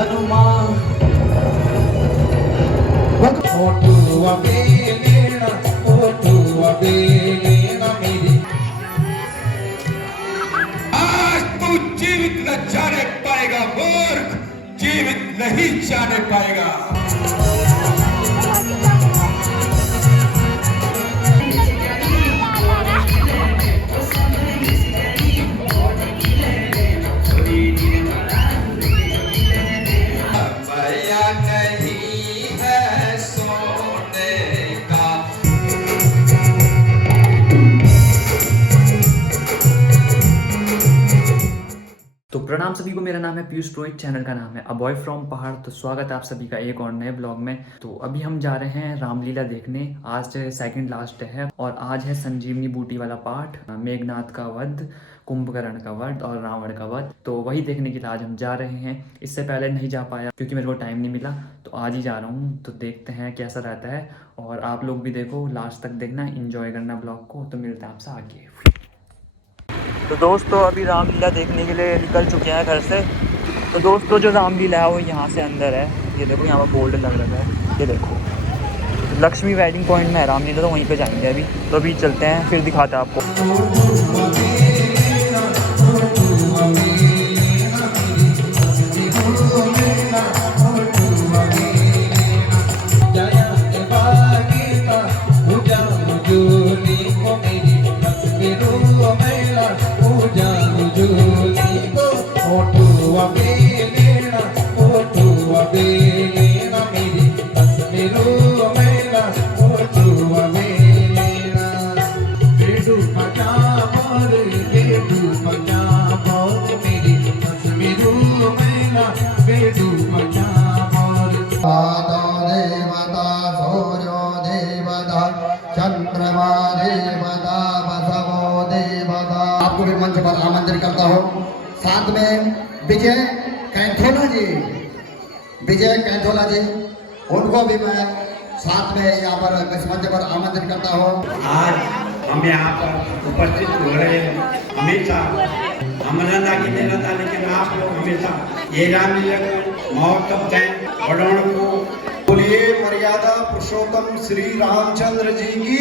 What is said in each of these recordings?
Hanuman photo अबेलेना photo अबेलेना मेरी। आज तू जीवित न जाने पाएगा मूर्ख, जीवित नहीं जाने पाएगा। तो प्रणाम सभी को, मेरा नाम है पीयूष पुरोहित, चैनल का नाम है अ बॉय फ्रॉम पहाड़। तो स्वागत है आप सभी का एक और नए ब्लॉग में। तो अभी हम जा रहे हैं रामलीला देखने। आज सेकंड लास्ट है और आज है संजीवनी बूटी वाला पाठ, मेघनाथ का वध, कुंभकर्ण का वध और रावण का वध। तो वही देखने के लिए आज हम जा रहे हैं। इससे पहले नहीं जा पाया क्योंकि मेरे को टाइम नहीं मिला, तो आज ही जा रहा हूँ। तो देखते हैं कैसा रहता है और आप लोग भी देखो, लास्ट तक देखना, इंजॉय करना ब्लॉग को। तो मिलते हैं आपसे आगे। तो दोस्तों अभी रामलीला देखने के लिए निकल चुके हैं घर से। तो दोस्तों जो रामलीला है वो यहाँ से अंदर है। ये देखो यहाँ पर बोर्ड लग रहा है, ये देखो लक्ष्मी वेडिंग पॉइंट में है रामलीला। तो वहीं पे जाएंगे अभी। तो अभी चलते हैं, फिर दिखाते हैं आपको। आपको भी मंच पर आमंत्रित करता हूँ। साथ में विजय कैंथोला जी, उनको भी मैं साथ में यहाँ पर इस मंच पर आमंत्रित करता हूँ। आज हम यहाँ पर उपस्थित हो रहे हैं। हमेशा अमरनाथ की देना था, लेकिन आप लोग हमेशा ये रामलीला को महोत्सव दें। बड़ों को बोलिए मर्यादा पुरुषोत्तम श्री रामचंद्र जी की।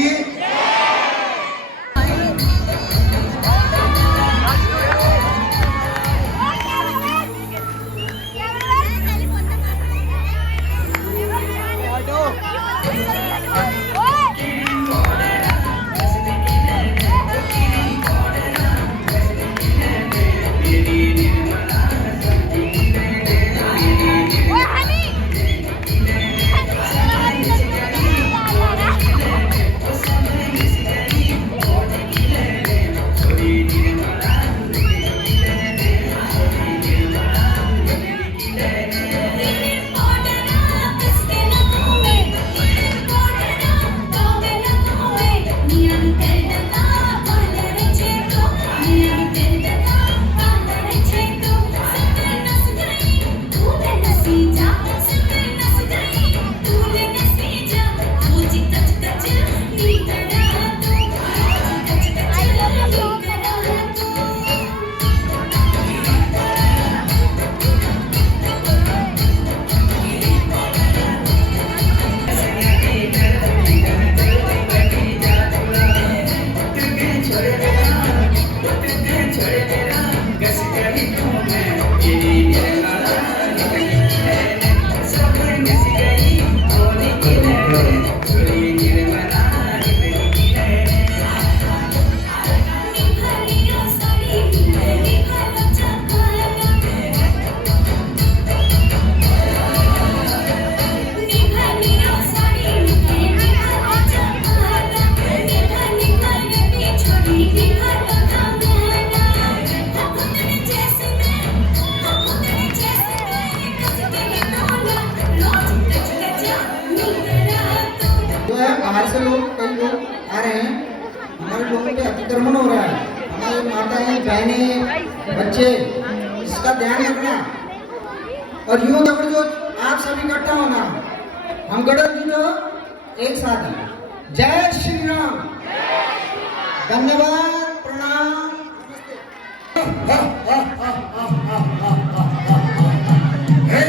बाहर से लोग, कई लोग आ रहे हैं। हमारे लोगों के अतिक्रमण हो रहा है। हमारे माताएं, बहनें, बच्चे, इसका ध्यान रखना। और यूं दबड़ जो आप सभी इकट्ठा होना, हम गढ़ जो एक साथ हैं। जय श्री राम। धन्यवाद, प्रणाम। हे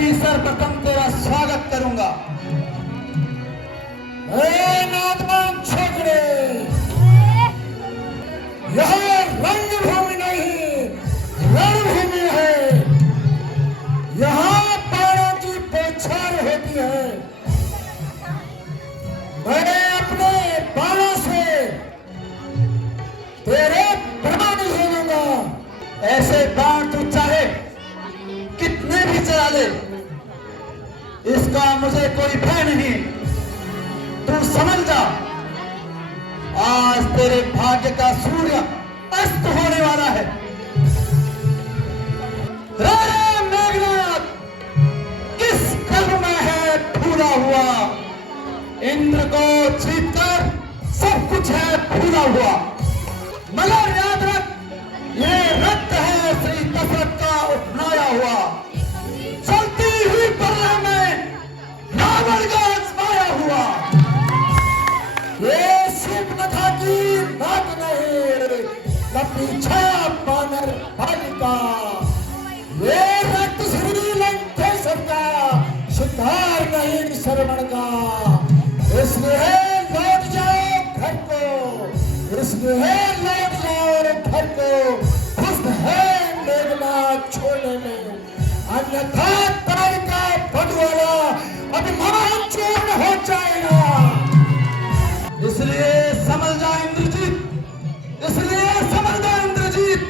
भी सर्वप्रथम तेरा स्वागत करूंगा। नादवान छोकरे, यह रंगभूमि नहीं रणभूमि है। यहाँ बाणों की बौछार होती है। मैं अपने बाणों से तेरे प्राण ले लूंगा। ऐसे बाण तू चाहे कितने भी चला ले, इसका मुझे कोई भय नहीं। तू समझ जा, आज तेरे भाग्य का सूर्य अस्त होने वाला है। रे मेघनाथ, किस कर्म में है फूला हुआ? इंद्र को जीतकर सब कुछ है फूला हुआ। मगर याद रख, ये रक्त है श्री दशरथ का अपनाया हुआ। चलती हुई प्रलय में रावण का आजमाया हुआ। ये शिव कथा की बात नहीं, न पीछा बानर बालिका। ये रक्त श्री लंकेश्वर का, सिद्धार नहीं श्रवण का। इसलिए लौट जाओ घर को, इसलिए लौट जाओ घर को। खुश है मेघनाथ छोड़ने में, अन्यथा ताई का बटवारा अभिमान चूर्ण हो जाएगा। इसलिए समझ जा इंद्रजीत, इसलिए समझ जा इंद्रजीत,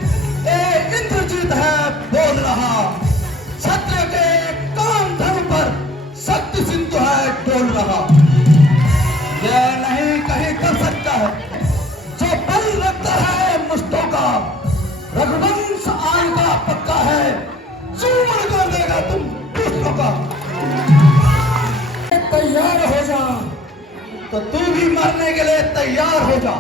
ए इंद्रजीत है बोल रहा। क्षत्रिय के काम धर्म पर शक्ति सिंधु है डोल रहा। यह नहीं कहीं कर सकता है जो बल रखता है मुष्टों का। रघुवंश आने का पक्का है, चूर्ण कर देगा तुम दुष्टों का। तैयार हो जा, तो तू भी मरने के लिए तैयार हो जा।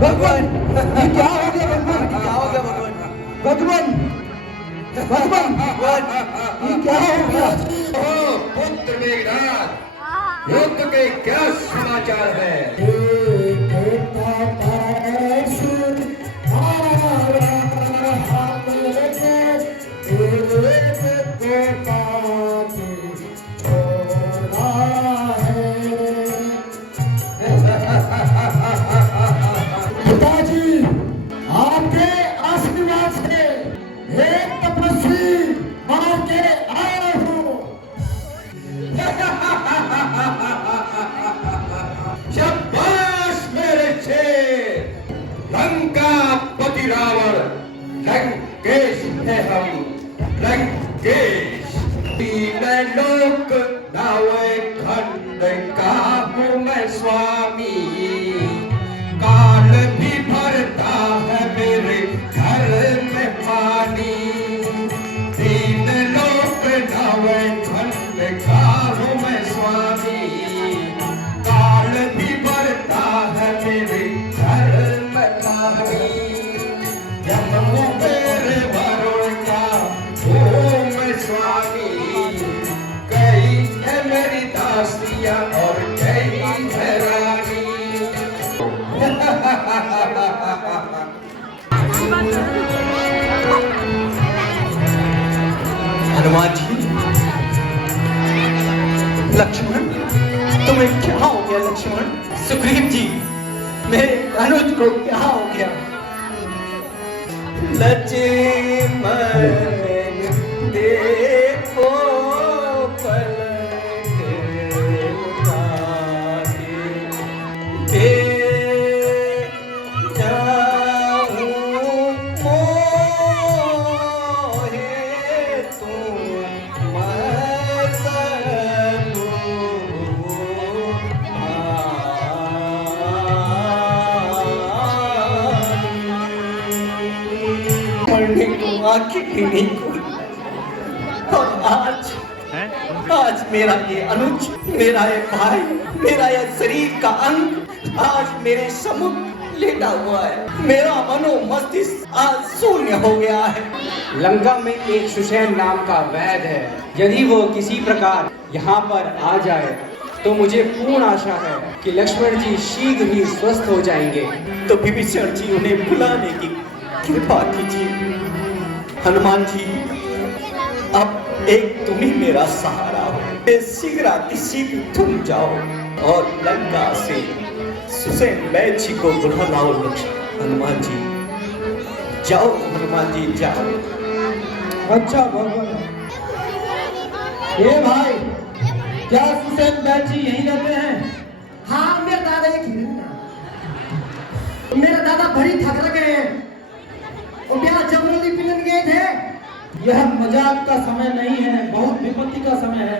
भगवान ये क्या हो गया भगवान? क्या हो गया भगवान? भगवान भगवान ये क्या हो गया? ओ पुत्र मेघनाथ, युद्ध के क्या समाचार है? पिताजी, आपके आशीर्वाद से एक तपस्वी बन के आया हूँ। शाबाश मेरे शेर, लंका पति रावण, लंकेश है हम, लंकेश। तीन लोक नावे खंड का हूँ मैं स्वामी, काल भी भरता है मेरे घर में पानी। तीन लोक नावे खंड का हूँ मैं स्वामी, काल भी भरता है मेरे घर में पानी। जन्म मेरे वरुण का हूँ मैं स्वामी, कई है मेरी दासियाँ और कई है रानी। हनुमान जी, लक्ष्मण, तुम्हें क्या हो गया लक्ष्मण? सुग्रीव जी, मेरे अनुज को क्या हो गया? लक्ष्मण देखो पलक उठाके, जाऊं मोहे तुम पढ़ने को आंखें भी नहीं खोली। और आज मेरा ये अनुज, मेरा ये भाई, मेरा ये शरीर का अंग आज मेरे सम्मुख लेटा हुआ है। मेरा मनोमस्तिष्क आज शून्य हो गया है। लंका में एक सुसैन नाम का वैद्य है। यदि वो किसी प्रकार यहाँ पर आ जाए तो मुझे पूर्ण आशा है कि लक्ष्मण जी शीघ्र ही स्वस्थ हो जाएंगे। तो विभीषण जी उन्हें बुलाने की कृपा कीजिए। हनुमान जी, अब एक तुम ही मेरा सहारा हो। शीघ्र तुम जाओ और लंका से सुसैन वैद्य जी को बुला लाओ। हनुमान जी जाओ, हनुमान जी जाओ। अच्छा भगवान। ये भाई, क्या सुसैन वैद्य जी यहीं रहते हैं? हाँ, मेरा दादा एक मेरा दादा बड़ी थक गए हैं और क्या जबरदस्ती पिलन गए थे। यह मजाक का समय नहीं है, बहुत विपत्ति का समय है,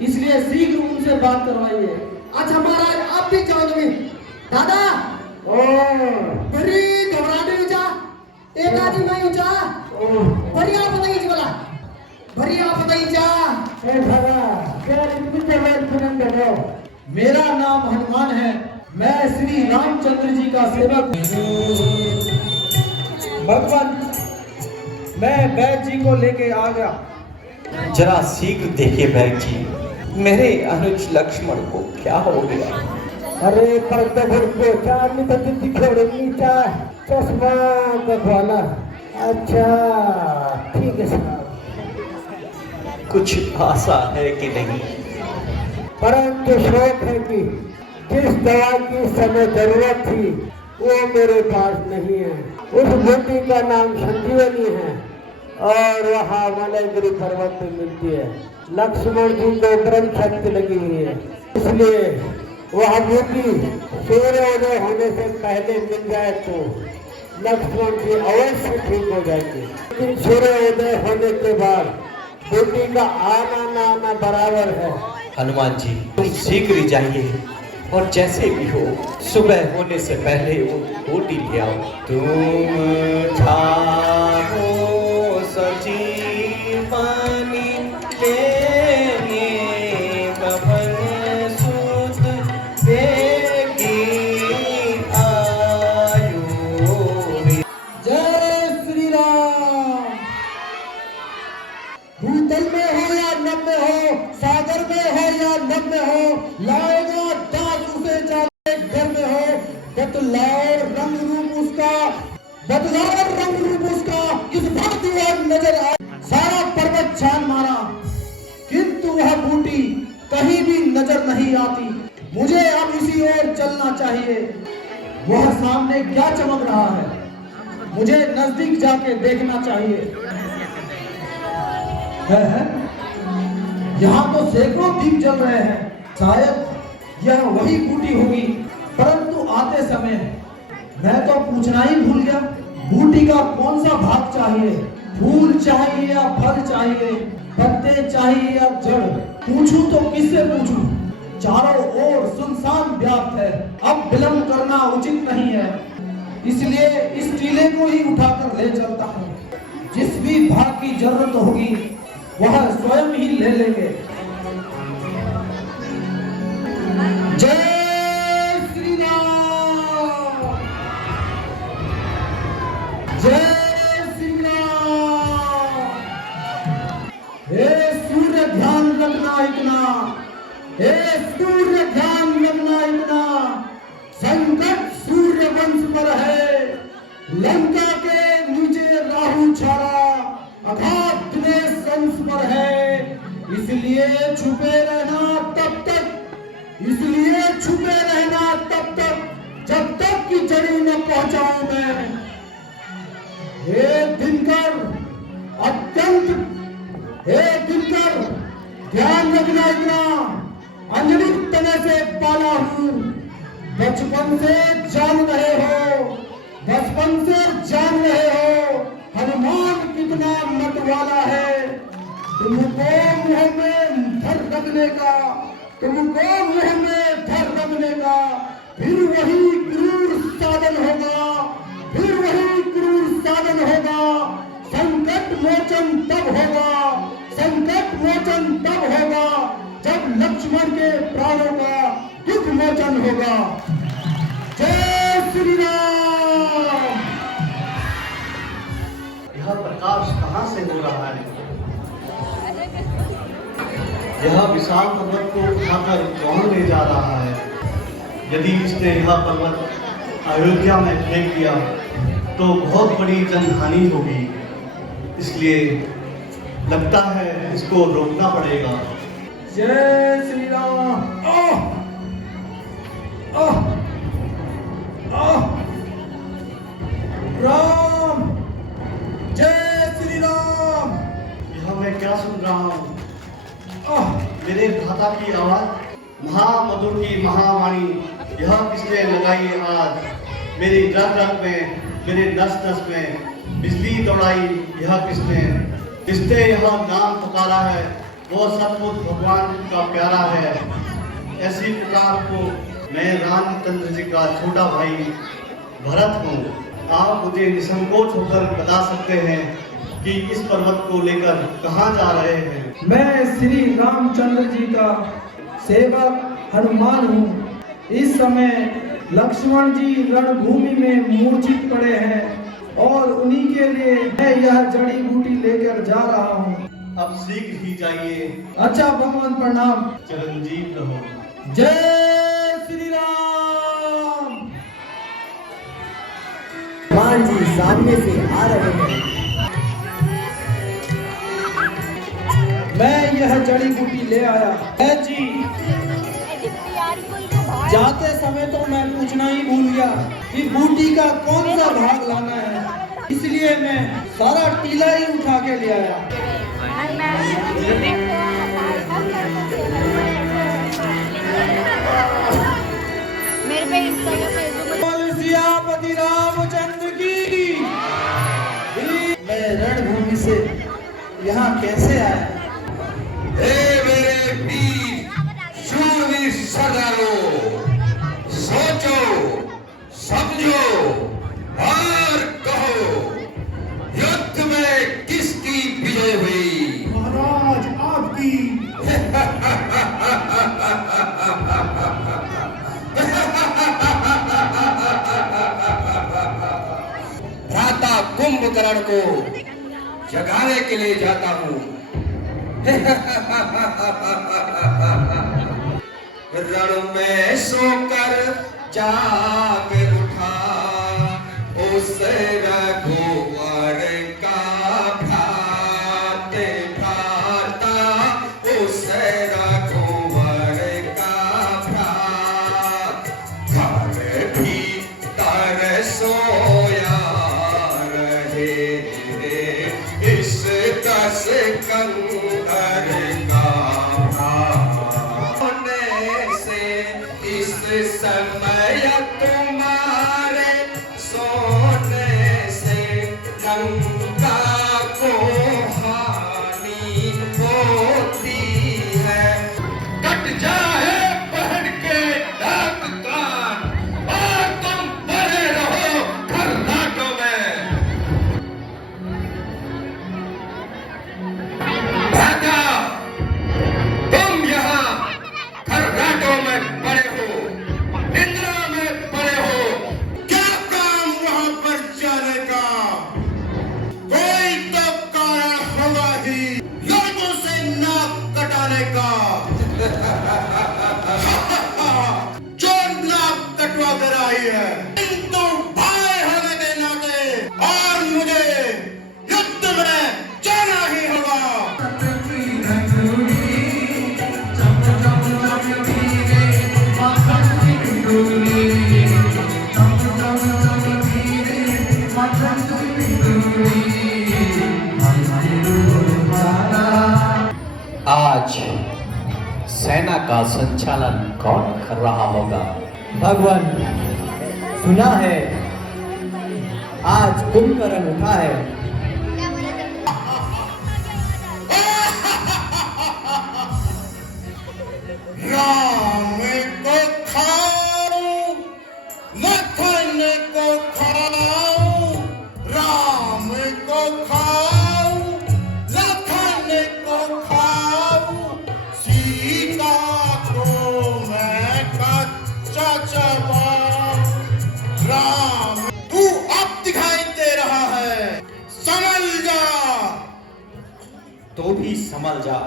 इसलिए शीघ्र उनसे बात करवाइए। अच्छा महाराज, आप भी जाओ तुम्हें। दादा बड़ी घबराहट ऊंचा, एक आदमी मैं ऊंचा, बड़ी आप बताइए बोला, बड़ी आप बताइए जा। मेरा नाम हनुमान है, मैं श्री रामचंद्र जी का सेवक हूँ। भगवान, मैं वैद्य जी को लेके आ गया। जरा शीघ्र देखिए वैद्य जी, मेरे अनुज लक्ष्मण को क्या हो गया? अरे पर को चांदी तो दिखोड़नी था, चश्मा वाला। अच्छा ठीक है साहब। कुछ आशा है कि नहीं? परंतु शौक है कि जिस दवा की समय जरूरत थी वो मेरे पास नहीं है। उस बूटी का नाम संजीवनी है और वहाँ मलयगिरी पर्वत पे मिलती है। लक्ष्मण जी को ब्रह्म शक्ति लगी हुई है, इसलिए वह बूटी सूर्योदय होने से पहले मिल जाए तो लक्ष्मण जी अवश्य ठीक हो जाएंगे। लेकिन सूर्योदय होने के बाद बूटी का आना ना आना बराबर है। हनुमान जी, तुम शीघ्र ही जाइए और जैसे भी हो सुबह होने से पहले वो बूटी ले आओ। तुम छाओ सजीवनी लेने पवन सुत देगी आयु। जय श्री राम। भूतल में हो या नभ में हो, सागर में हो या नभ में हो, लाएगा दास उसे चाहे घर में हो। बदलाव रंग रूप उसका, बदलाव रंग रूप उसका इस भक्ति और नजर आए। सारा पर्वत छान मारा किंतु वह बूटी कहीं भी नजर नहीं आती। मुझे अब इसी ओर चलना चाहिए। वह सामने क्या चमक रहा है, मुझे नजदीक जाके देखना चाहिए। है? यहाँ तो सैकड़ों दीप जल रहे हैं, शायद यह वही बूटी होगी। परंतु आते समय मैं तो पूछना ही भूल गया, बूटी का कौन सा भाग चाहिए? फूल चाहिए या फल चाहिए, पत्ते चाहिए या जड़? पूछूं तो किससे पूछूं? चारों ओर सुनसान व्याप्त है। अब विलंब करना उचित नहीं है, इसलिए इस टीले को ही उठाकर ले चलता हूँ। जिस भी भाग की जरूरत होगी वह स्वयं ही ले लेंगे। जय श्री राम। जय श्री राम। हे सूर्य ध्यान रखना इतना, हे सूर्य ध्यान रखना इतना, संकट सूर्य वंश पर है। लंका के नीचे राहु छाया, अघात द्वेष संस पर है। इसलिए छुपे रहना तब तक, इसलिए छुपे रहना तब तक जब तक कि जड़ी न पहुंचाऊं मैं। हे दिनकर, अत्यंत, हे दिनकर, ध्यान रखना इतना, अंजलि तने से पाला हूं, बचपन से जान रहे हो, बचपन से जान रहे हो हनुमान कितना मतवाला है। तुमको मुंह में धर रखने का, तुमको मुंह में धर रखने का फिर वही क्रूर साधन होगा, फिर वही क्रूर साधन होगा। संकट मोचन तब होगा, संकट मोचन तब होगा जब लक्ष्मण के प्राणों का दुख मोचन होगा। जय श्री राम। यह प्रकाश कहाँ से हो रहा है? यह विशाल पर्वत को उठाकर कौन ले जा रहा है? यदि इसने यह पर्वत अयोध्या में फेंक दिया तो बहुत बड़ी जनहानि होगी, इसलिए लगता है इसको रोकना पड़ेगा। जय श्री राम। राम, जय श्री राम। यह मैं क्या सुन रहा हूँ? मेरे भ्राता की आवाज, महामधुर की महावाणी, यह किसने लगाई आज? मेरी रग रग में, मेरे नस नस में बिजली दौड़ाई, यह किसने? जिसने यह नाम पुकारा है वो सचमुच भगवान का प्यारा है। ऐसी पुकार को मैं रामचंद्र जी का छोटा भाई भरत हूँ। आप मुझे निसंकोच होकर बता सकते हैं कि इस पर्वत को लेकर कहाँ जा रहे हैं? मैं श्री रामचंद्र जी का सेवक हनुमान हूँ। इस समय लक्ष्मण जी रणभूमि में मूर्छित पड़े हैं और उन्हीं के लिए मैं यह जड़ी बूटी लेकर जा रहा हूँ। अब शीघ्र ही जाइए। अच्छा भगवान, प्रणाम। चिरंजीव रहो। जय श्री राम। हनुमान जी सामने से आ रहे हैं। मैं यह जड़ी बूटी ले आया है जी। जाते समय तो मैं पूछना ही भूल गया कि बूटी का कौन सा भाग लाना है, इसलिए मैं सारा टीला ही उठा के ले आया। बोल सियापति रामचंद्र की। मैं रणभूमि से यहाँ कैसे आया? मेरे वीर शूरवीर सरदारों, सोचो समझो और कहो, युद्ध में किसकी विजय हुई? महाराज आपकी। भ्राता कुंभकर्ण को जगाने के लिए जाता हूँ। रण में सोकर जाग उठा उस रघुवर का भ्राता, उस रघुवर का भ्राता। घर भीतर सोया रहे इस दस कंकर का होने से, इस समय तुम्हारे सोने से सेना का संचालन कौन कर रहा होगा? भगवान, सुना है आज कुंभकर्ण उठा है। राम को खाओ, लखन को खाओ, राम को खाओ, लखन को खाओ, सीता को मैं कच्चा चबाऊं। राम, तू अब दिखाई दे रहा है, संभल जा। तो भी संभल जा,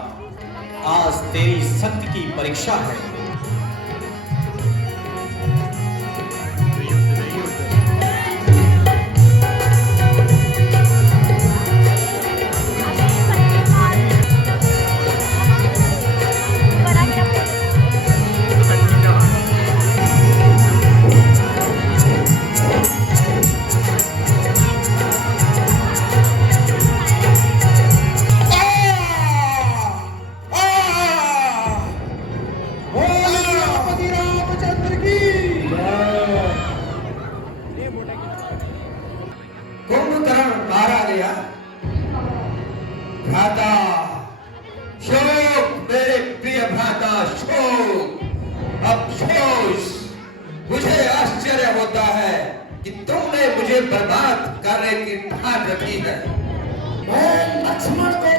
आज तेरी शक्ति की परीक्षा है। कुंभकर्ण मारा गया। भ्राता शोक, मेरे प्रिय भ्राता शोक, अफसोस। मुझे आश्चर्य होता है कि तुमने मुझे बर्बाद करने की ठान रखी है। मैं लक्ष्मण को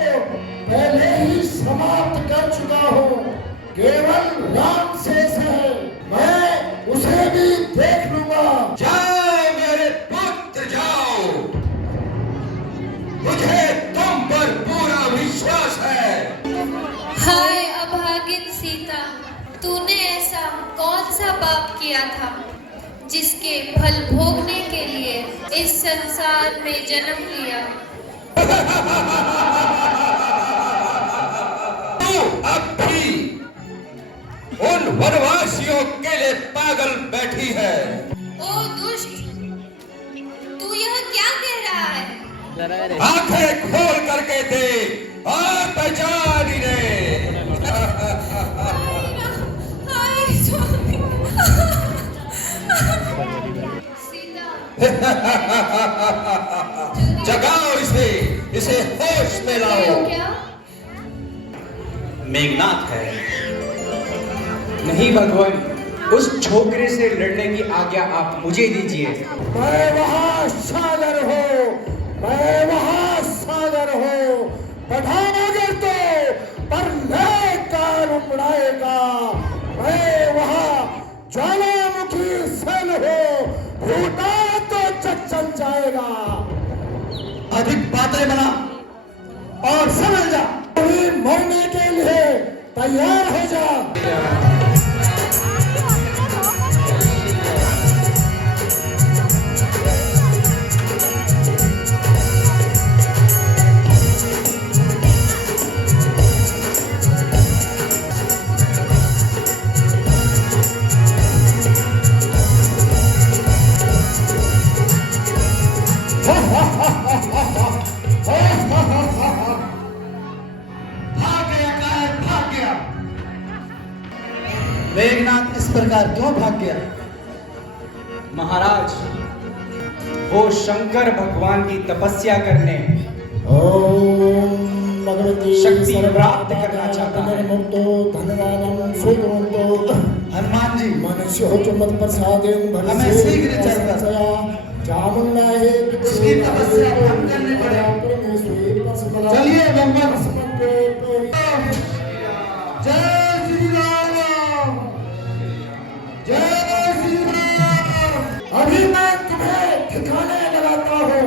पहले ही समाप्त कर चुका हूँ, केवल राम शेष है, मैं उसे भी देख लूंगा। जाओ मेरे पुत्र जाओ, मुझे तुम पर पूरा विश्वास है। हाय अभागिन सीता, तूने ऐसा कौन सा पाप किया था जिसके फल भोगने के लिए इस संसार में जन्म लिया? तू अब भी उन वनवासियों के लिए पागल बैठी है। ओ दुष्ट, तू यह क्या कह रहा है? आंखें खोल करके देख, और पहचान इन्हें। हाय स्वामी। सीता, जगाओ इसे, इसे होश में लाओ। क्या? मेघनाथ है। नहीं भगवान, उस छोकरे से लड़ने की आज्ञा आप मुझे दीजिए। मैं वहाँ सागर हो, मैं वहाँ सागर हो, बढ़ाओगे तो पर नए काल उमड़ाएगा। मैं वहाँ ज्वालामुखी सन हो, फूटा तो चल जाएगा। अधिक बातें बना और समझ जा। अभी मरने के लिए तैयार हो जा। मेघनाथ इस प्रकार क्यों भाग गया? महाराज, वो शंकर भगवान की तपस्या करने ओम भगवती शक्ति प्राप्त करना चाहता है। हनुमान जी, मनुष्य हो चुम्बत प्रसादेन हमें शीघ्र चलकर चामुंडा है उसकी तपस्या भंग करनी पड़ेगी। चलिए भगवान। जय श्री राम, जय श्री राम। अभी मैं तुम्हें ठिकाने लगाता हूँ।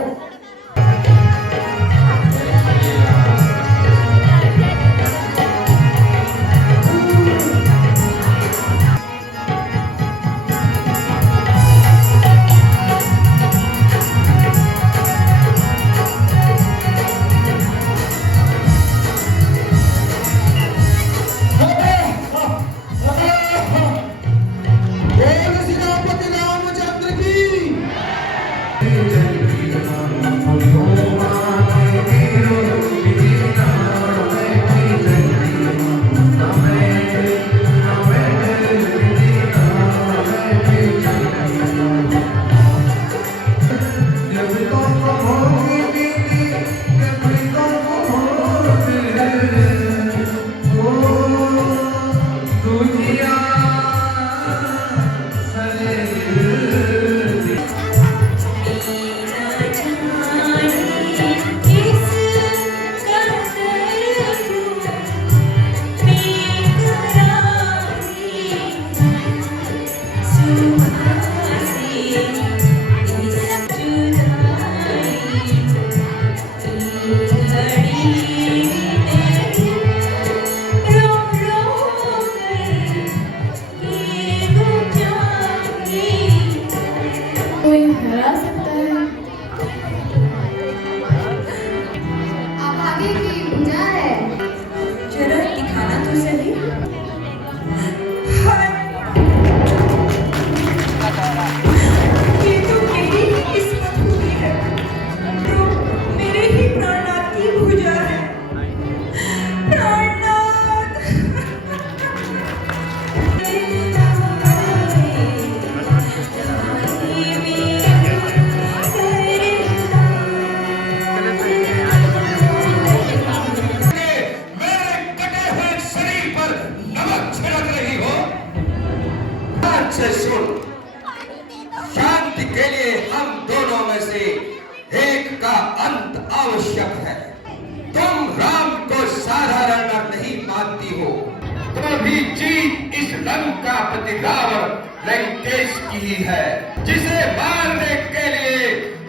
तो भी जीत इस लंकापति रावण लंकेश की ही है, जिसे मारने के लिए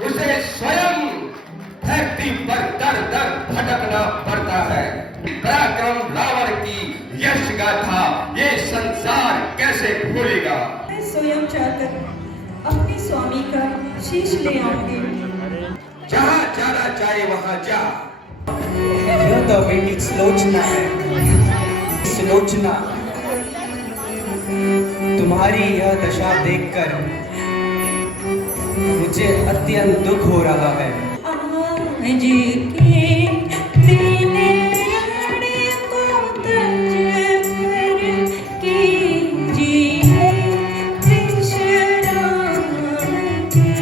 उसे स्वयं धरती पर दर दर भटकना पड़ता है। पराक्रम रावण की यश गाथा ये संसार कैसे भूलेगा। मैं स्वयं जाकर अपने स्वामी का शीश ले आऊंगी। जहाँ जाना चाहे वहाँ जा। यह तो बेटी सुलोचना है। सुलोचना, तुम्हारी यह दशा देखकर मुझे अत्यंत दुख हो रहा है। जी के दीने लड़े को तज कर कीजिए विश्राम की।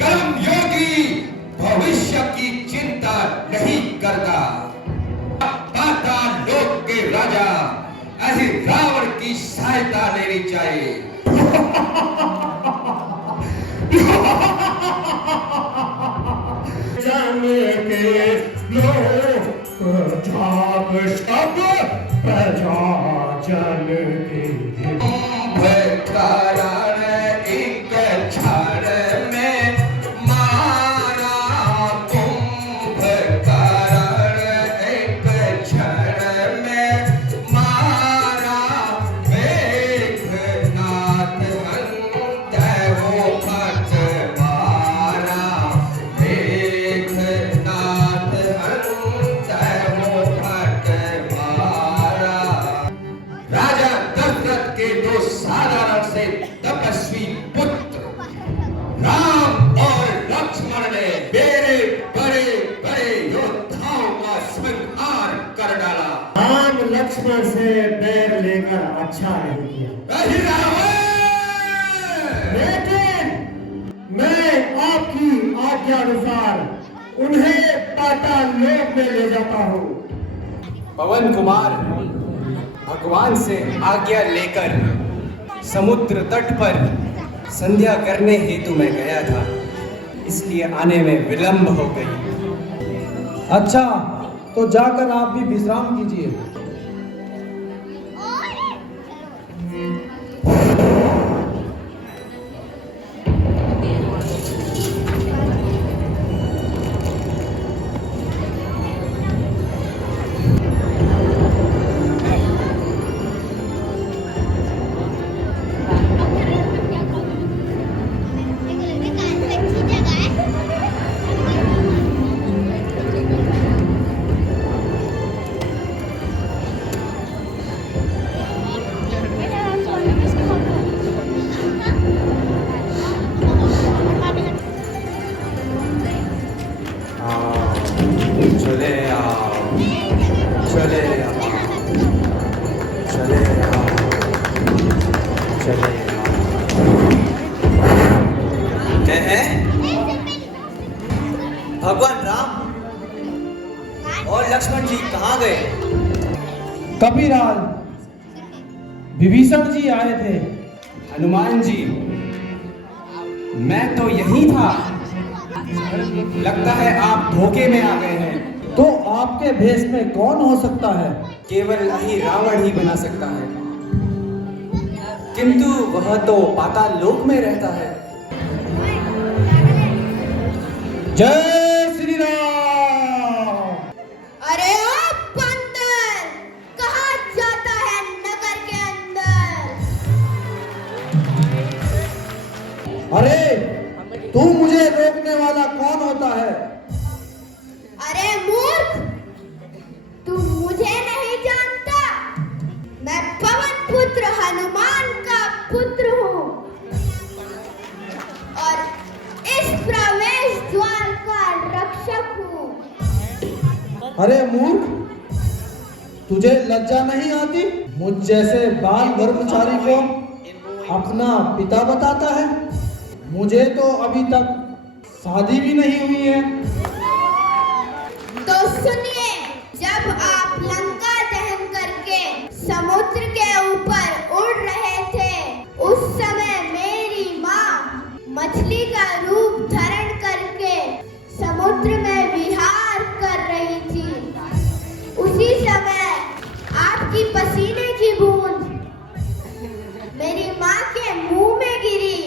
कर्म योगी भविष्य की चिंता नहीं करता। पाताल लोक के राजा ऐसे रावण की सहायता लेनी चाहिए। जन के लोग जाग सब प्रजा जन के कारण एक क्षण में मारा कुंभ कारण एक क्षण में मारा मेघनाथ अंतः हो फट मारा मेघनाथ अंतः हो फट मारा। राजा दशरथ के दो साधारण से तपस्वी पुत्र राम और लक्ष्मण ने मेरे बड़े बड़े योद्धाओं का संहार कर डाला। राम लक्ष्मण से बैर लेकर अच्छा नहीं किया। अहि रावण! लेकिन मैं आपकी आज्ञा अनुसार उन्हें पाताल लोक में ले जाता हूँ। पवन कुमार, भगवान से आज्ञा लेकर समुद्र तट पर संध्या करने हेतु मैं गया था, इसलिए आने में विलंब हो गई। अच्छा, तो जाकर आप भी विश्राम कीजिए। चले आओ, चले आओ, चले आओ, चले आओ। क्या है? भगवान राम और लक्ष्मण जी कहाँ गए? कपिराज, विभीषण जी आए थे। हनुमान जी, मैं तो यही था। लगता है आप धोखे में आ गए हैं। तो आपके भेष में कौन हो सकता है? केवल अहि रावण ही बना सकता है, किंतु वह तो पाताल लोक में रहता है। जय श्री राम। अरे ओ बंदर, कहाँ जाता है नगर के अंदर? अरे, तू मुझे रोकने वाला कौन होता है? अरे मूर्ख, तू मुझे नहीं जानता। मैं पवन पुत्र हनुमान का पुत्र हूँ और इस प्रवेश द्वार का रक्षक हूँ। अरे मूर्ख, तुझे लज्जा नहीं आती? मुझ जैसे बाल ब्रह्मचारी को अपना पिता बताता है? मुझे तो अभी तक शादी भी नहीं हुई है। तो सुनिए, जब आप लंका दहन करके समुद्र के ऊपर उड़ रहे थे, उस समय मेरी माँ मछली का रूप धारण करके समुद्र में विहार कर रही थी। उसी समय आपकी पसीने की बूंद मेरी माँ के मुंह में गिरी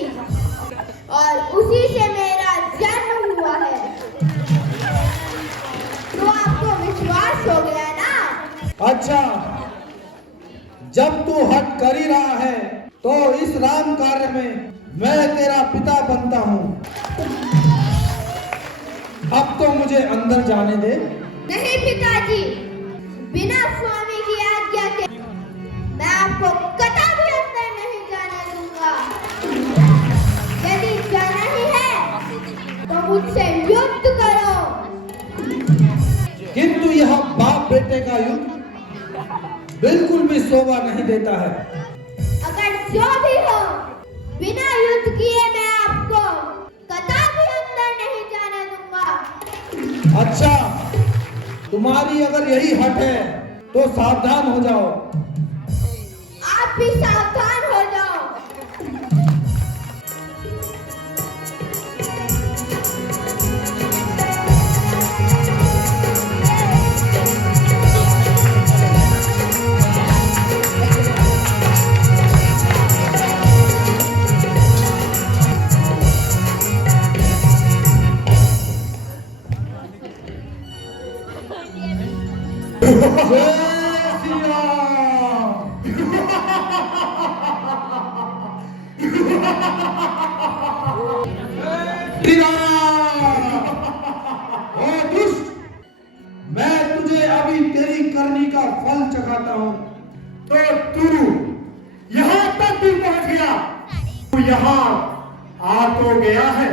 और उसी से मेरा जन्म हुआ है। तो आपको विश्वास हो गया ना? अच्छा, जब तू हट कर ही रहा है तो इस राम कार्य में मैं तेरा पिता बनता हूँ। अब तो मुझे अंदर जाने दे। नहीं पिताजी, बिना स्वामी की आज्ञा के मैं आपको कतई भी अंदर नहीं जाने दूंगा। यदि जाना ही है तो मुझसे युद्ध करो। किंतु यह बाप बेटे का युद्ध बिल्कुल भी शोभा नहीं देता है। अगर जो भी हो, बिना युद्ध किए मैं आपको कतई भी अंदर नहीं जाने दूंगा। अच्छा, तुम्हारी अगर यही हट है तो सावधान हो जाओ। आप भी सावधान हो जाओ। जय श्री राम। श्री राम। ओ दुष्ट, मैं तुझे अभी तेरी करनी का फल चखाता हूँ। तो तू यहाँ तक भी पहुंच गया? तू यहाँ आ तो गया है,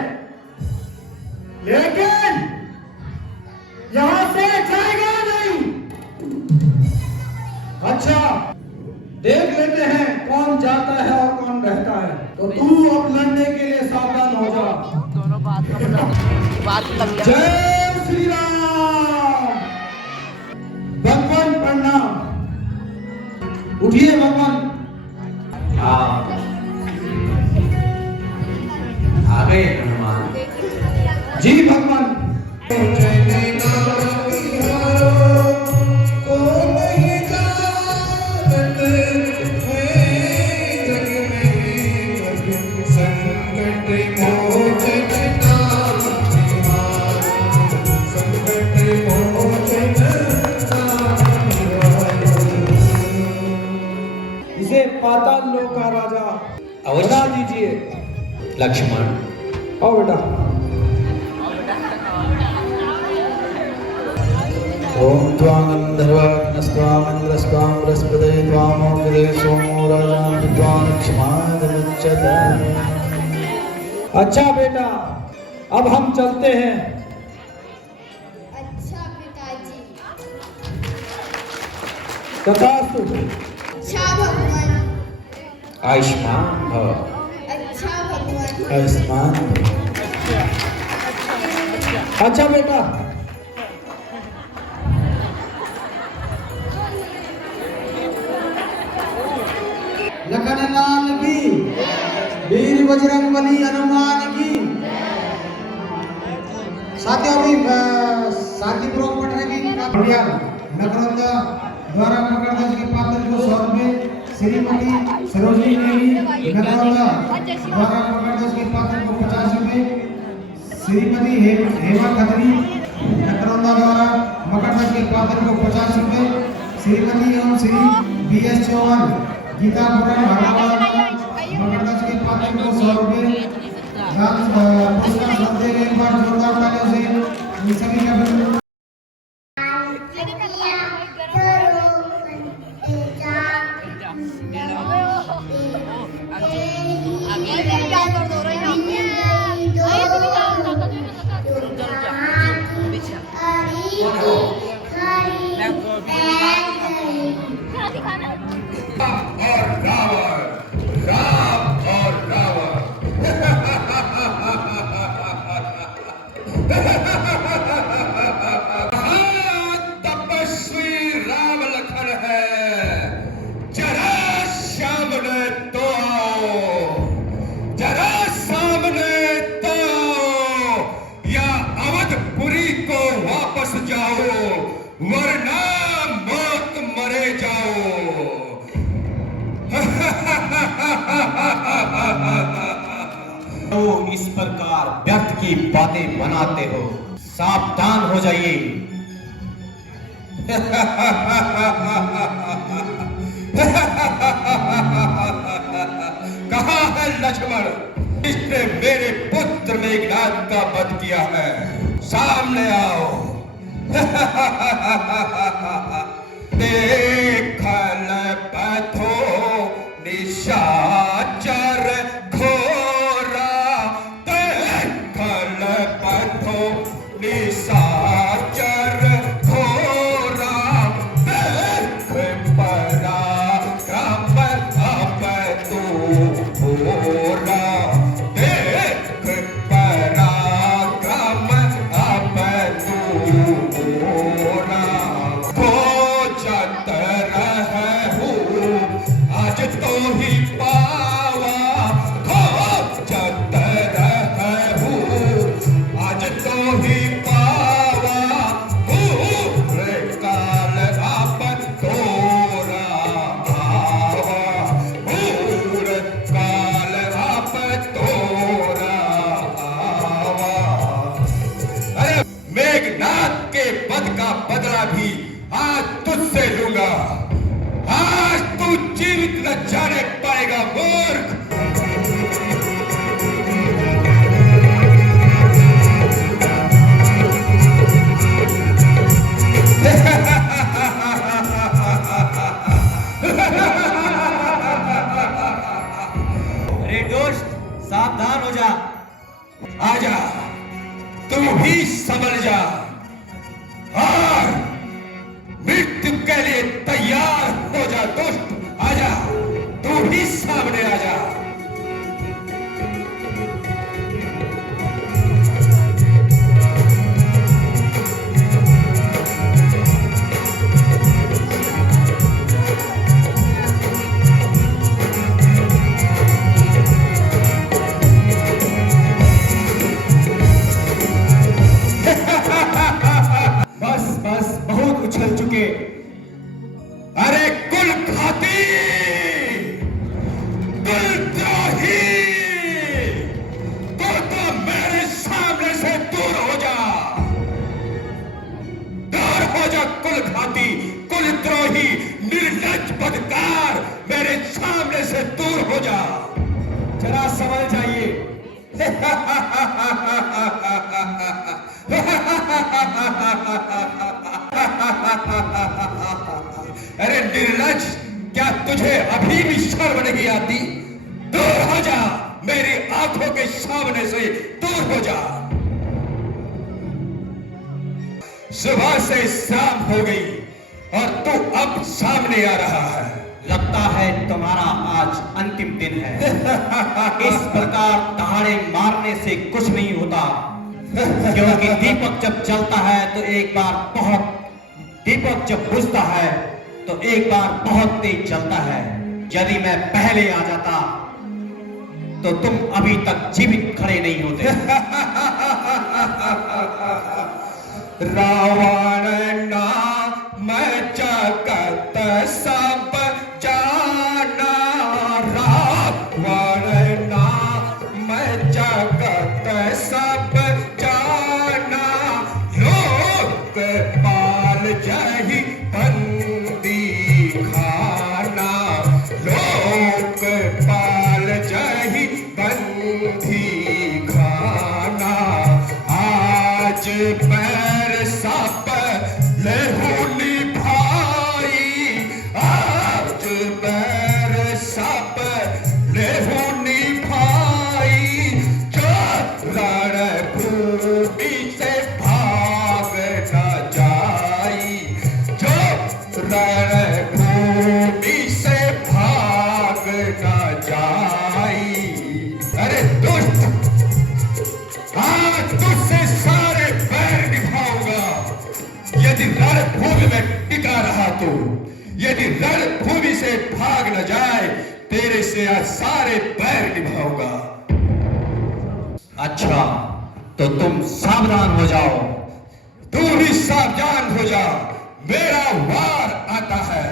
लेकिन यहाँ से जाएगा नहीं। अच्छा, देख लेते हैं कौन जाता है और कौन रहता है। तो तू अब लड़ने के लिए सावधान हो जा। जय श्री राम। भगवान प्रणाम। उठिए भगवान। आ गए हनुमान। जी भगवान। इसे पाताल लोक का राजा बना दीजिए। लक्ष्मण, आओ बेटा। ओम त्वां गंधर्वाग्नस्त्वां इंद्रस्त्वां बृहस्पते त्वामोऽग्रे सोमो राजान विद्वां लक्ष्मणादमुच्यते। अच्छा बेटा, अब हम चलते हैं। अच्छा पिताजी। तथास्तु। अच्छा भगवान। आयुष्मान भव। अच्छा भगवान। आयुष्मान। अच्छा बेटा, लखन लाल की, वीर बजरंगबली हनुमान की। साथियों भी शांतिपूर्वक पढ़ने की बढ़िया। नकरंदा द्वारा मकरध्वज के पात्र को 100 रुपए, श्रीमती सरोजनी देवी नकरंदा द्वारा मकरध्वज के पात्र को 50 रुपए, श्रीमती हेमा खत्री नकरंदा द्वारा मकरध्वज के पात्र को 50 रुपए, श्रीमती एवं श्री BS चौहान गीता पुराण भागवत मकरध्वज के पात्र को 100 रुपए पुरस्कार सब दे गए। एक बार जोरदार तालियों से इन सभी का अभिनंदन। हरी तो इस प्रकार व्यर्थ की बातें बनाते हो, सावधान हो जाइए। कहाँ है लक्ष्मण? इसने मेरे पुत्र मेघनाद का वध किया है, सामने आओ। देखल पथो निशाचर घोरा, देखल पथो निशाचर घोरा, देख पराक्रम अब तू भोरा, देख पराक्रम अब तू भोरा। खोजत रहूं आज तो ही पावा, खोजत रहूं आज तो ही पावा, पूरे काल आप तोरा आवा, पूरे काल आप तोरा आवा। अरे मेघनाद के वध का बदला भी आज तुझसे लूंगा। आज तू जीवित न जाने पाएगा मूर्ख। अरे दोस्त, सावधान हो जा। आजा, तू भी संभल जा और मृत्यु के लिए तैयार हो जा। दोस्त आजा, तू भी सामने आजा। बस बस, बहुत उछल चुके। अरे कुल घाती, कुलद्रोही, तो मेरे सामने से दूर हो जा, दूर हो जा। कुल घाती, कुलद्रोही, निर्लज्ज बदकार, मेरे सामने से दूर हो जा। जरा समझ जाइए। अरे निर्लज्ज, क्या तुझे अभी भी शर्म नहीं आती? दूर हो जा, मेरी आंखों के सामने से दूर हो जा। सुबह से शाम हो गई और तू अब सामने आ रहा है। लगता है तुम्हारा आज अंतिम दिन है। इस प्रकार दहाड़े मारने से कुछ नहीं होता, क्योंकि दीपक जब जलता है तो एक बार बहुत, दीपक जब बुझता है तो एक बार बहुत तेज जलता है। यदि मैं पहले आ जाता तो तुम अभी तक जीवित खड़े नहीं होते। रावण नाम जगत सब जाना, रावण नाम जगत सब जाना, लोकपाल जहि बंदी खाना, लोकपाल जहि बंदी खाना। आज पैर सप लेहुनी भाई, आज पैर सप लेहुनी भाई, जो रणभूमि से भाग न जाई, जो रणभूमि से भाग न जाई। अरे दोस्त, आज तुझसे सारे पैर निभाऊंगा। यदि रणभूमि में टिका रहा तो, यदि रणभूमि से भाग न जाए, तेरे से आज सारे पैर निभाऊंगा। अच्छा, तो तुम सावधान हो जाओ। तू भी सावधान हो जा, मेरा वार आता है।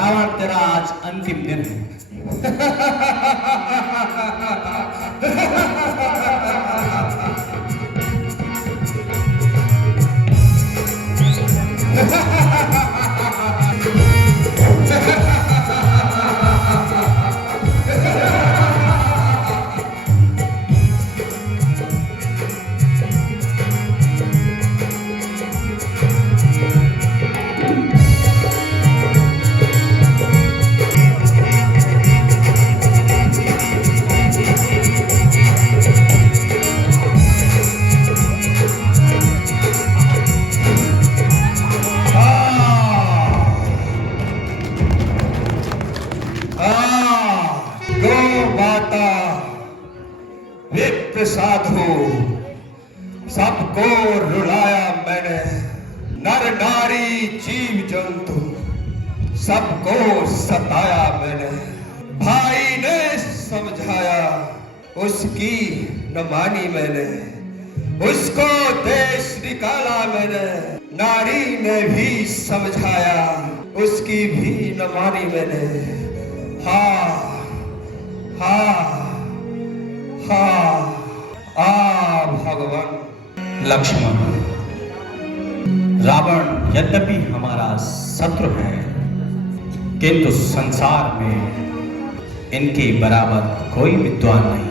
रावण तेरा आज अंतिम दिन है। विप्र साधु सबको रुलाया मैंने, नर नारी जीव जंतु सबको सताया मैंने। भाई ने समझाया उसकी न मानी मैंने, उसको देश निकाला मैंने। नारी ने भी समझाया उसकी भी न मानी मैंने। हाँ हाँ भगवान। लक्ष्मण, रावण यद्यपि हमारा शत्रु है, किंतु संसार में इनके बराबर कोई विद्वान नहीं,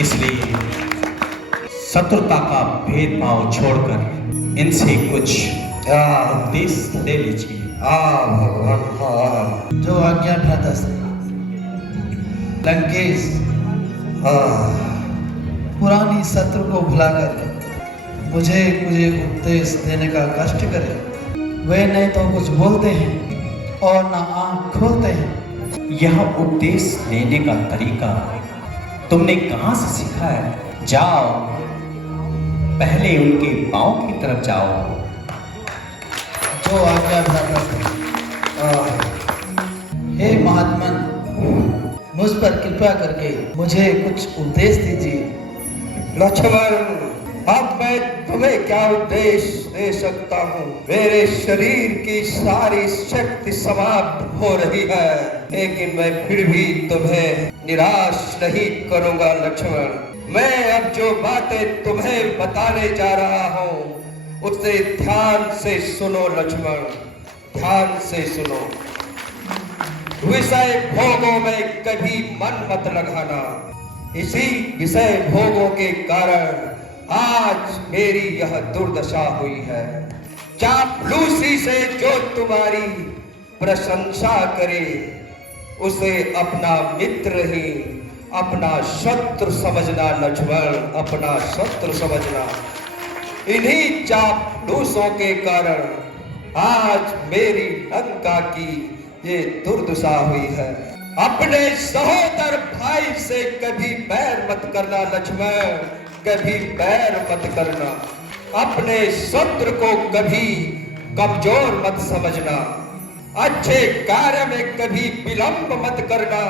इसलिए शत्रुता का भेदभाव छोड़कर इनसे कुछ उपदेश ले लीजिए। भगवान जो आज्ञा भ्राता से लंकेश पुरानी शत्रु को भुलाकर मुझे उपदेश देने का कष्ट करे। वे नहीं तो कुछ बोलते हैं और ना आंख खोलते हैं। यह उपदेश लेने का तरीका तुमने कहां से सीखा है? जाओ, पहले उनके पांव की तरफ जाओ। जो आज्ञा भ्राता से। हे महात्मन, मुझ पर कृपा करके मुझे कुछ उपदेश दीजिए। लक्ष्मण, अब मैं तुम्हें क्या उपदेश दे सकता हूँ? मेरे शरीर की सारी शक्ति समाप्त हो रही है, लेकिन मैं फिर भी तुम्हें निराश नहीं करूंगा लक्ष्मण। मैं अब जो बातें तुम्हें बताने जा रहा हूँ उसे ध्यान से सुनो लक्ष्मण, ध्यान से सुनो। विषय भोगों में कभी मन मत लगाना। इसी विषय भोगों के कारण आज मेरी यह दुर्दशा हुई है। चापलूसी से जो तुम्हारी प्रशंसा करे उसे अपना मित्र ही अपना शत्रु समझना लक्ष्मण, अपना शत्रु समझना। इन्हीं चापलूसों के कारण आज मेरी लंका की ये दुर्दशा हुई है। अपने सहोदर भाई से कभी बैर मत करना लक्ष्मण, कभी बैर मत करना। अपने शत्रु को कभी कमजोर मत समझना। अच्छे कार्य में कभी विलंब मत करना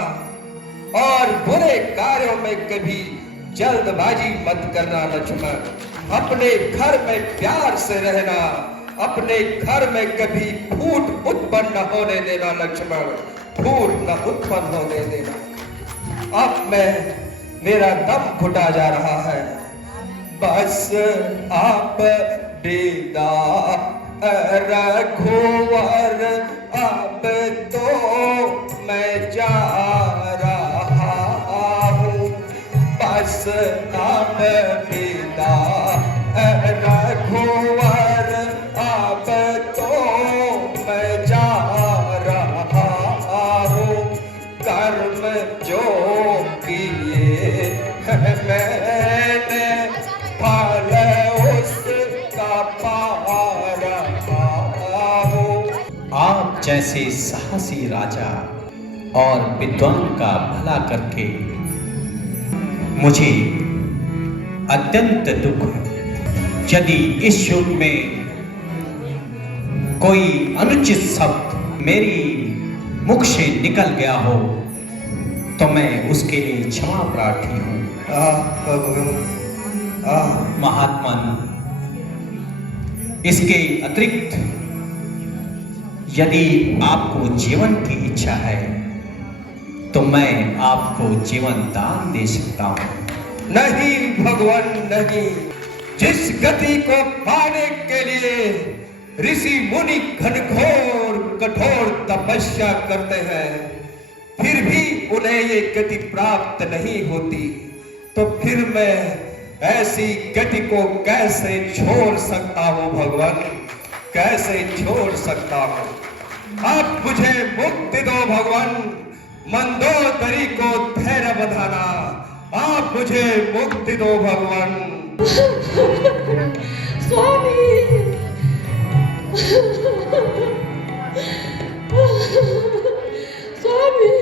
और बुरे कार्यों में कभी जल्दबाजी मत करना लक्ष्मण। अपने घर में प्यार से रहना, अपने घर में कभी फूट उत्पन्न न होने देना लक्ष्मण, फूट न उत्पन्न होने देना। अब मेरा दम घुटा जा रहा है, बस आप विदा रघुवर, अब तो मैं जा रहा हूँ। बस आप विदा रघुवर, अब तो मैं जा रहा हूँ। कर्म जो किए मैंने फल उसका पा रहा हूँ। आप जैसे साहसी राजा और विद्वान का भला करके मुझे अत्यंत दुख है। यदि इस युग में कोई अनुचित शब्द मेरी मुख से निकल गया हो तो मैं उसके लिए क्षमा प्रार्थी हूँ। महात्मन, इसके अतिरिक्त यदि आपको जीवन की इच्छा है तो मैं आपको जीवन दान दे सकता हूँ। नहीं भगवान नहीं, जिस गति को पाने के लिए ऋषि मुनि घनघोर कठोर तपस्या करते हैं, फिर भी उन्हें ये गति प्राप्त नहीं होती, तो फिर मैं ऐसी गति को कैसे छोड़ सकता हूँ भगवान, कैसे छोड़ सकता हूँ। आप मुझे मुक्ति दो भगवान, मंदोदरी को धैर्य बंधाना, आप मुझे मुक्ति दो भगवान। स्वामी स्वामी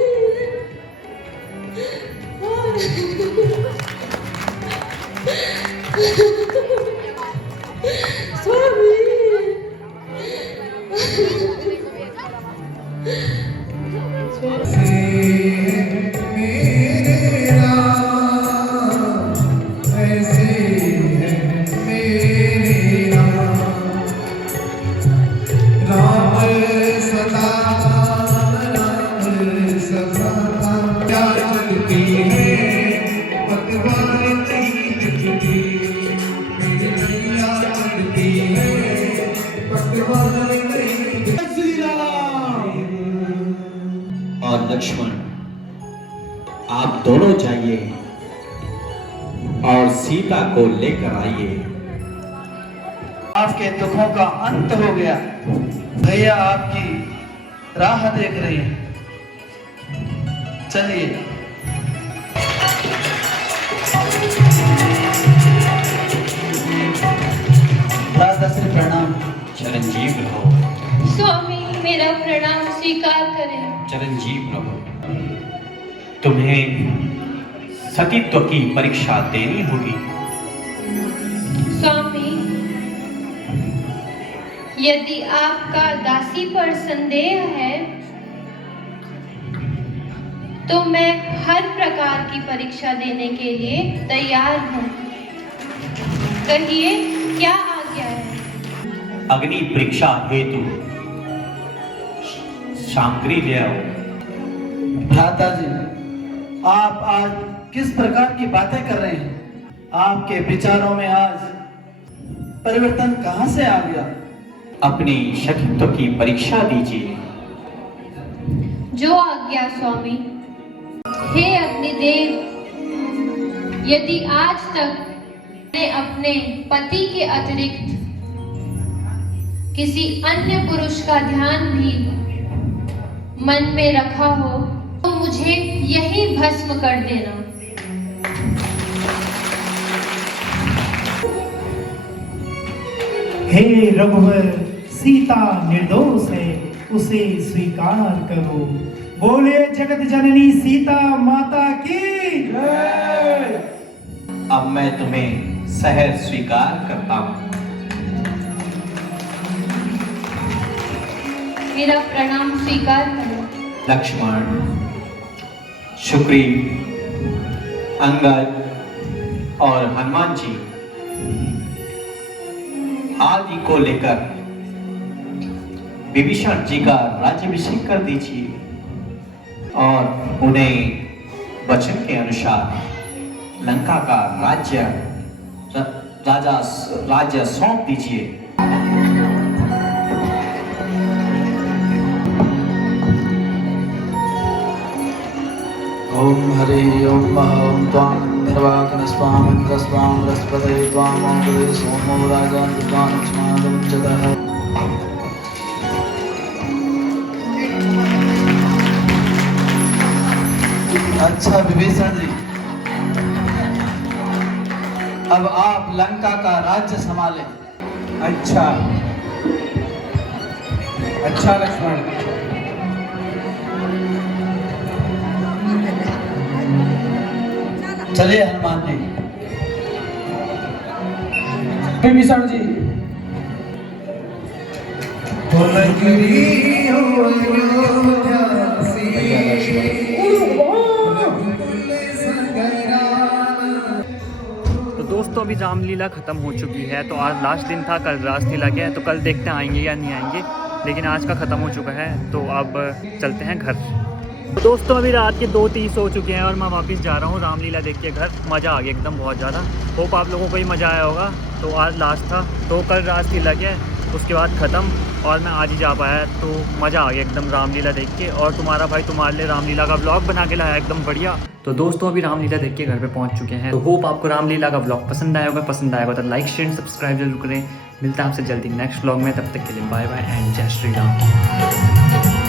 और लक्ष्मण, आप दोनों जाइए और सीता को लेकर आइए। आपके दुखों का अंत हो गया। भैया आपकी राह देख रही है। चलिए। दादा श्री प्रणाम। चिरंजीव रहो। स्वामी मेरा प्रणाम स्वीकार करें। चिरंजीव रहो। तुम्हें सतीत्व की परीक्षा देनी होगी। स्वामी, यदि आपका दासी पर संदेह है तो मैं हर प्रकार की परीक्षा देने के लिए तैयार हूँ। कहिए क्या आज्ञा है? अग्नि परीक्षा हेतु सामग्री ले आओ। भ्राता जी, आप आज किस प्रकार की बातें कर रहे हैं? आपके विचारों में आज परिवर्तन कहां से आ गया? अपनी सतीत्व की परीक्षा दीजिए। जो आज्ञा स्वामी। हे अग्निदेव, यदि आज तक मैंने अपने पति के अतिरिक्त किसी अन्य पुरुष का ध्यान भी मन में रखा हो तो मुझे यही भस्म कर देना। हे रघुवर, सीता निर्दोष है, उसे स्वीकार करो। बोले जगत जननी सीता माता की जय। अब मैं तुम्हें सहर्ष स्वीकार करता हूँ। मेरा प्रणाम स्वीकार करो। लक्ष्मण, सुग्रीव, अंगद और हनुमान जी आदि को लेकर विभीषण जी का राज्याभिषेक कर दीजिए और उन्हें वचन के अनुसार लंका का राज्य सौंप दीजिए। ओम हरि ओम ओम त्वां निर्वाकन स्वाम तस्वाम बृहस्पते त्वां ओम सोमो राजा विद्वान स्मादं जगः। अच्छा विभीषण जी, अब आप लंका का राज्य संभालें। अच्छा अच्छा लक्ष्मण। चलिए हनुमान जी। विभीषण जी, तो दोस्तों अभी रामलीला ख़त्म हो चुकी है। तो आज लास्ट दिन था, कल रासलीला क्या है, तो कल देखते हैं आएंगे या नहीं आएंगे। लेकिन आज का ख़त्म हो चुका है, तो अब चलते हैं घर। दोस्तों अभी रात के 2-3 हो चुके हैं और मैं वापस जा रहा हूँ रामलीला देख के घर। मज़ा आ गया एकदम बहुत ज़्यादा। होप आप लोगों को ही मज़ा आया होगा। तो आज लास्ट था, तो कल रात लीला गया, उसके बाद ख़त्म और मैं आज ही जा पाया, तो मज़ा आ गया एकदम रामलीला देख के। और तुम्हारा भाई तुम्हारे लिए रामलीला का ब्लॉग बना के लाया एकदम बढ़िया। तो दोस्तों अभी रामलीला देख के घर पे पहुंच चुके हैं। तो होप आपको रामलीला का ब्लॉग पसंद आया होगा। पसंद आएगा तो लाइक शेयर सब्सक्राइब जरूर करें। मिलता है आपसे जल्दी नेक्स्ट ब्लॉग में, तब तक के लिए बाय बाय एंड जय श्री राम।